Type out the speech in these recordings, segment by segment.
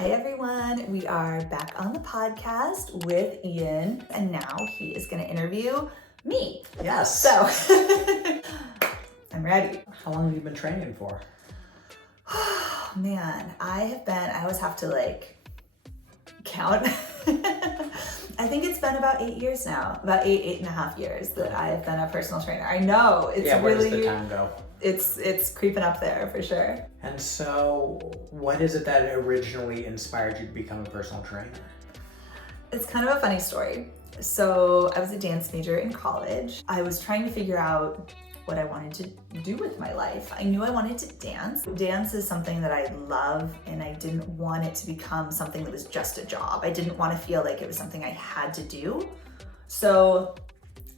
Hi everyone, we are back on the podcast with Ian, and now he is going to interview me. Yes. So, I'm ready. How long have you been training for? Oh man, I always have to count. I think it's been about 8 years now, about eight and a half years that I've been a personal trainer. I know, it's where really, does the time go? It's creeping up there for sure. And so, what is it that originally inspired you to become a personal trainer? It's kind of a funny story. So I was a dance major in college. I was trying to figure out what I wanted to do with my life. I knew I wanted to dance. Dance is something that I love, and I didn't want it to become something that was just a job. I didn't want to feel like it was something I had to do. So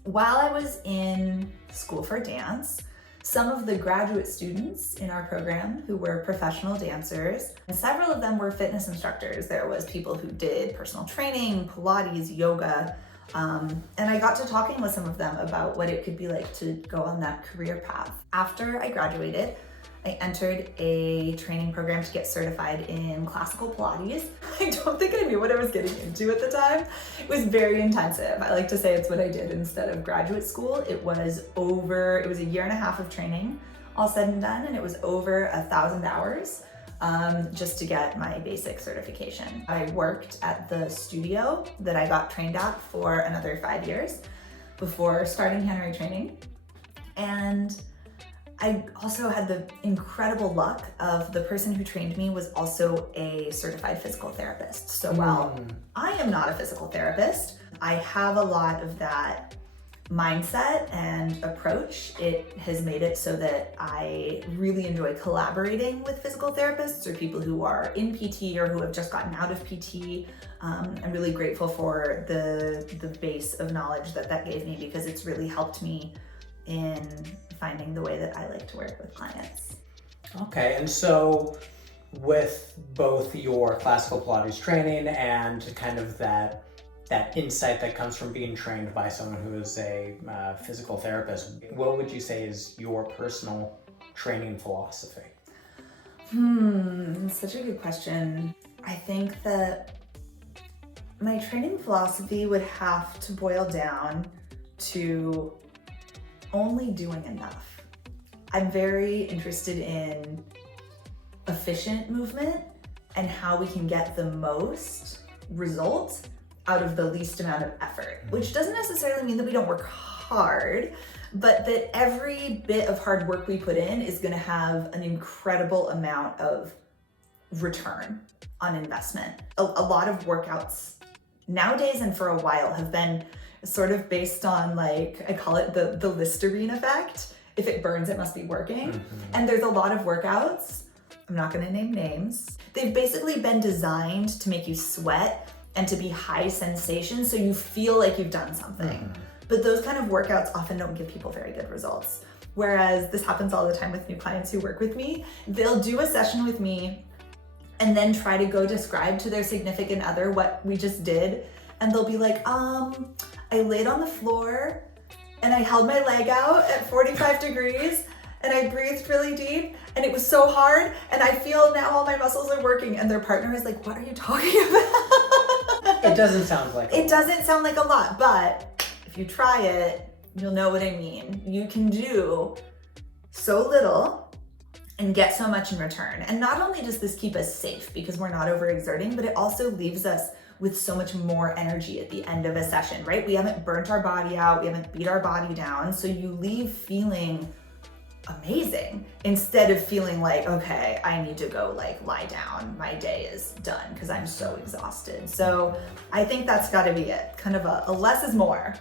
while I was in school for dance, some of the graduate students in our program who were professional dancers, and several of them were fitness instructors. There was people who did personal training, Pilates, yoga, and I got to talking with some of them about what it could be like to go on that career path. After I graduated, I entered a training program to get certified in classical Pilates. I don't think I knew what I was getting into at the time. It was very intensive. I like to say it's what I did instead of graduate school. It was a year and a half of training, all said and done, and it was over 1,000 hours just to get my basic certification. I worked at the studio that I got trained at for another 5 years before starting Hannah Rae Training. And I also had the incredible luck of the person who trained me was also a certified physical therapist. So while I am not a physical therapist, I have a lot of that mindset and approach. It has made it so that I really enjoy collaborating with physical therapists or people who are in PT or who have just gotten out of PT. I'm really grateful for the base of knowledge that gave me, because it's really helped me in finding the way that I like to work with clients. Okay, and so with both your classical Pilates training and kind of that insight that comes from being trained by someone who is a physical therapist, what would you say is your personal training philosophy? Such a good question. I think that my training philosophy would have to boil down to only doing enough. I'm very interested in efficient movement and how we can get the most results out of the least amount of effort, which doesn't necessarily mean that we don't work hard, but that every bit of hard work we put in is going to have an incredible amount of return on investment. A lot of workouts nowadays and for a while have been sort of based on, I call it the Listerine effect. If it burns, it must be working. And there's a lot of workouts, I'm not gonna name names. They've basically been designed to make you sweat and to be high sensation so you feel like you've done something. But those kind of workouts often don't give people very good results. Whereas this happens all the time with new clients who work with me. They'll do a session with me and then try to go describe to their significant other what we just did. And they'll be like, I laid on the floor and I held my leg out at 45 degrees and I breathed really deep and it was so hard and I feel now all my muscles are working, and their partner is like, what are you talking about? It doesn't sound like It doesn't sound like a lot, but if you try it, you'll know what I mean. You can do so little and get so much in return. And not only does this keep us safe because we're not overexerting, but it also leaves us with so much more energy at the end of a session, right? We haven't burnt our body out, we haven't beat our body down, so you leave feeling amazing instead of feeling like, okay, I need to go lie down, my day is done because I'm so exhausted. So I think that's got to be it, kind of a less is more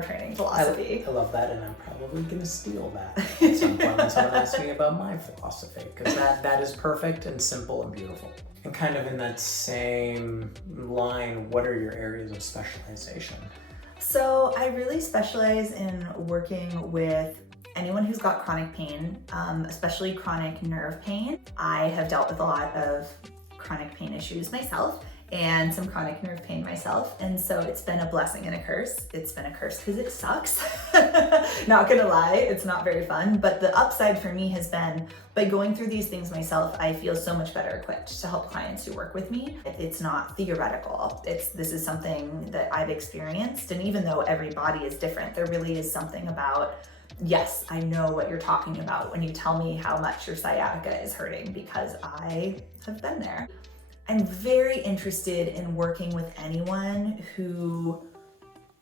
training philosophy. I love that, and I'm probably gonna steal that at some point when someone asks me about my philosophy, because that is perfect and simple and beautiful. And kind of in that same line, what are your areas of specialization? So I really specialize in working with anyone who's got chronic pain, especially chronic nerve pain. I have dealt with a lot of chronic pain issues myself, and some chronic nerve pain myself. And so it's been a blessing and a curse. It's been a curse because it sucks. Not gonna lie, it's not very fun. But the upside for me has been, by going through these things myself, I feel so much better equipped to help clients who work with me. It's not theoretical. This is something that I've experienced. And even though every body is different, there really is something about, yes, I know what you're talking about when you tell me how much your sciatica is hurting, because I have been there. I'm very interested in working with anyone who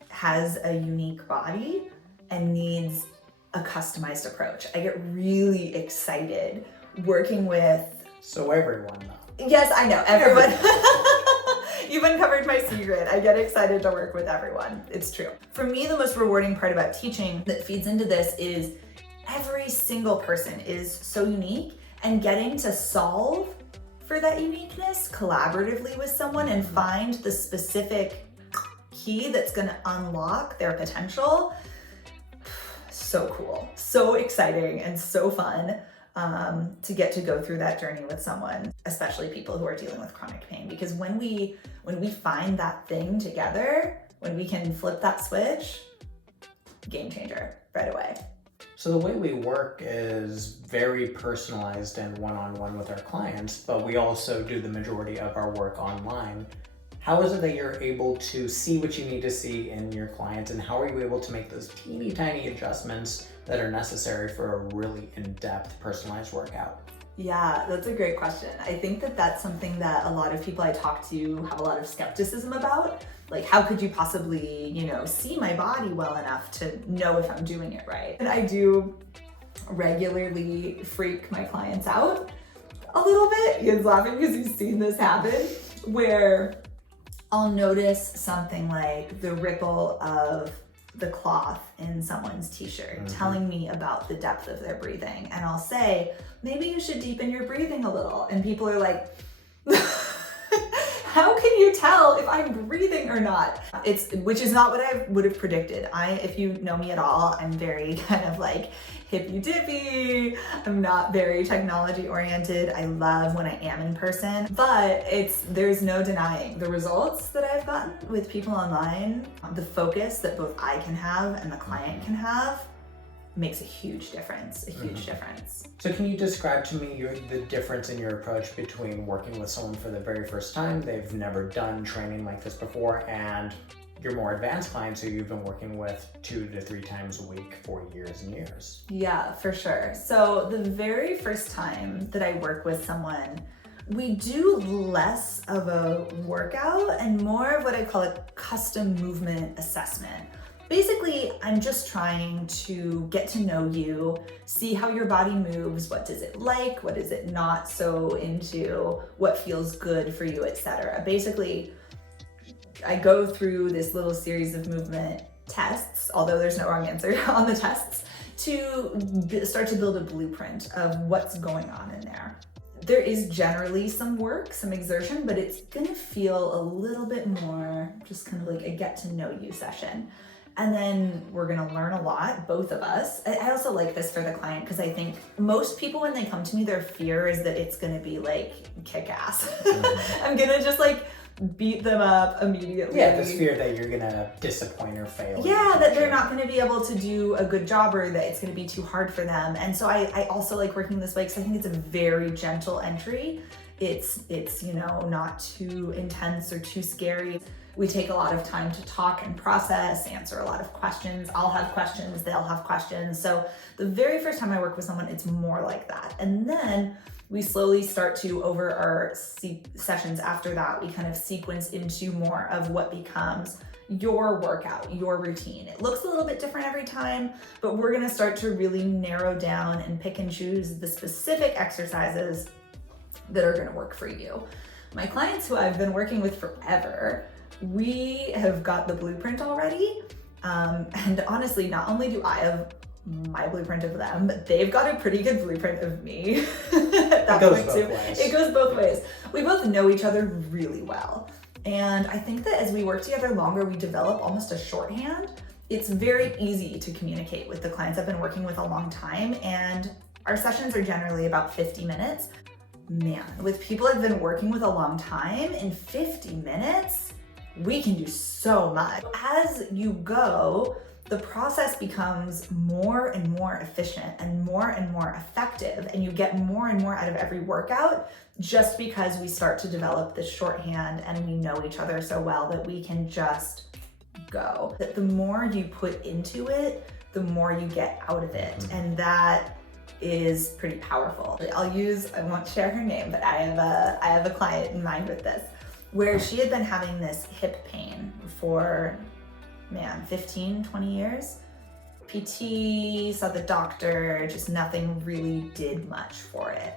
has a unique body and needs a customized approach. I get really excited working with... So everyone though. Yes, I know, everyone. You've uncovered my secret. I get excited to work with everyone. It's true. For me, the most rewarding part about teaching that feeds into this is every single person is so unique, and getting to solve for that uniqueness collaboratively with someone and find the specific key that's gonna unlock their potential. So cool, so exciting, and so fun to get to go through that journey with someone, especially people who are dealing with chronic pain. Because when we find that thing together, when we can flip that switch, game changer right away. So the way we work is very personalized and one-on-one with our clients, but we also do the majority of our work online. How is it that you're able to see what you need to see in your clients, and how are you able to make those teeny tiny adjustments that are necessary for a really in-depth personalized workout? Yeah, that's a great question. I think that that's something that a lot of people I talk to have a lot of skepticism about. Like, how could you possibly, see my body well enough to know if I'm doing it right? And I do regularly freak my clients out a little bit. Ian's laughing because he's seen this happen, where I'll notice something like the ripple of the cloth in someone's t-shirt telling me about the depth of their breathing. And I'll say, maybe you should deepen your breathing a little. And people are like, how can you tell if I'm breathing or not? Which is not what I would have predicted. If you know me at all, I'm very kind of like hippy dippy. I'm not very technology oriented. I love when I am in person, but there's no denying the results that I've gotten with people online. The focus that both I can have and the client can have makes a huge difference, difference. So can you describe to me the difference in your approach between working with someone for the very first time, they've never done training like this before, and your more advanced clients who you've been working with 2 to 3 times a week for years and years? Yeah, for sure. So the very first time that I work with someone, we do less of a workout and more of what I call a custom movement assessment. Basically, I'm just trying to get to know you, see how your body moves, what does it like, what is it not so into, what feels good for you, etc. Basically, I go through this little series of movement tests, although there's no wrong answer on the tests, to start to build a blueprint of what's going on in there. There is generally some work, some exertion, but it's gonna feel a little bit more just kind of like a get to know you session. And then we're gonna learn a lot, both of us. I also like this for the client because I think most people, when they come to me, their fear is that it's gonna be like kick ass. I'm gonna just like beat them up immediately. Yeah, this fear that you're gonna disappoint or fail. Yeah, that they're not gonna be able to do a good job, or that it's gonna be too hard for them. And so I also like working this way because I think it's a very gentle entry. It's not too intense or too scary. We take a lot of time to talk and process, answer a lot of questions. I'll have questions, they'll have questions. So the very first time I work with someone, it's more like that. And then we slowly start to, over our sessions after that, we kind of sequence into more of what becomes your workout, your routine. It looks a little bit different every time, but we're gonna start to really narrow down and pick and choose the specific exercises that are gonna work for you. My clients who I've been working with forever, we have got the blueprint already. And honestly, not only do I have my blueprint of them, but they've got a pretty good blueprint of me. It goes both ways. We both know each other really well. And I think that as we work together longer, we develop almost a shorthand. It's very easy to communicate with the clients I've been working with a long time, and our sessions are generally about 50 minutes. man, with people I've been working with a long time, in 50 minutes, we can do so much. As you go, the process becomes more and more efficient and more effective, and you get more and more out of every workout just because we start to develop this shorthand and we know each other so well that we can just go. That the more you put into it, the more you get out of it, and that is pretty powerful. I won't share her name, but I have a client in mind with this, where she had been having this hip pain for 15, 20 years. PT, saw the doctor, just nothing really did much for it.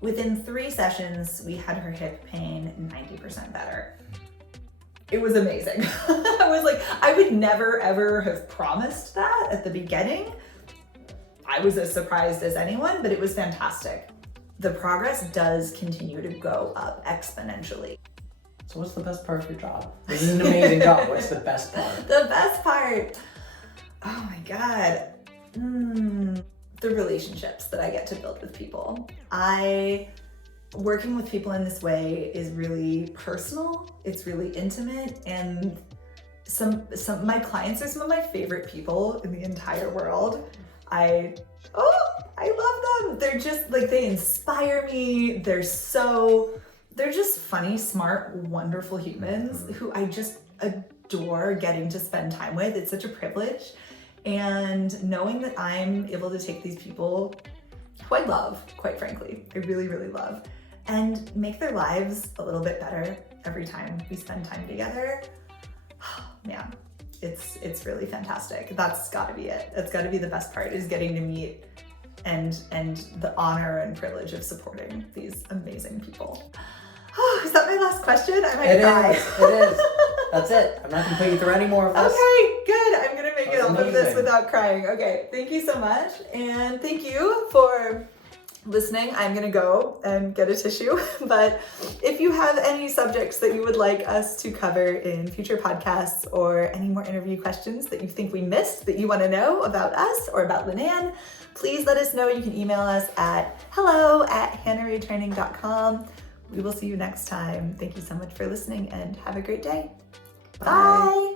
Within 3 sessions, we had her hip pain 90% better. It was amazing. I was like, I would never ever have promised that at the beginning. I was as surprised as anyone, but it was fantastic. The progress does continue to go up exponentially. So what's the best part of your job? This is an amazing job. What's the best part? The best part, oh my God. The relationships that I get to build with people. Working with people in this way is really personal. It's really intimate, and my clients are some of my favorite people in the entire world. I love them. They're just like, they inspire me. They're just funny, smart, wonderful humans who I just adore getting to spend time with. It's such a privilege. And knowing that I'm able to take these people who I love, quite frankly, I really, really love, and make their lives a little bit better every time we spend time together, man, it's really fantastic. That's gotta be it. That's gotta be the best part, is getting to meet and the honor and privilege of supporting these amazing people. Oh, is that my last question? I might cry. It is. That's it. I'm not gonna put you through any more of this. Okay, good. I'm gonna make it off of this amazing. without crying. Okay, thank you so much. And thank you for listening. I'm gonna go and get a tissue. But if you have any subjects that you would like us to cover in future podcasts, or any more interview questions that you think we missed that you wanna know about us or about Lynanne, please let us know. You can email us at hello@hannahraetraining.com. We will see you next time. Thank you so much for listening, and have a great day. Bye.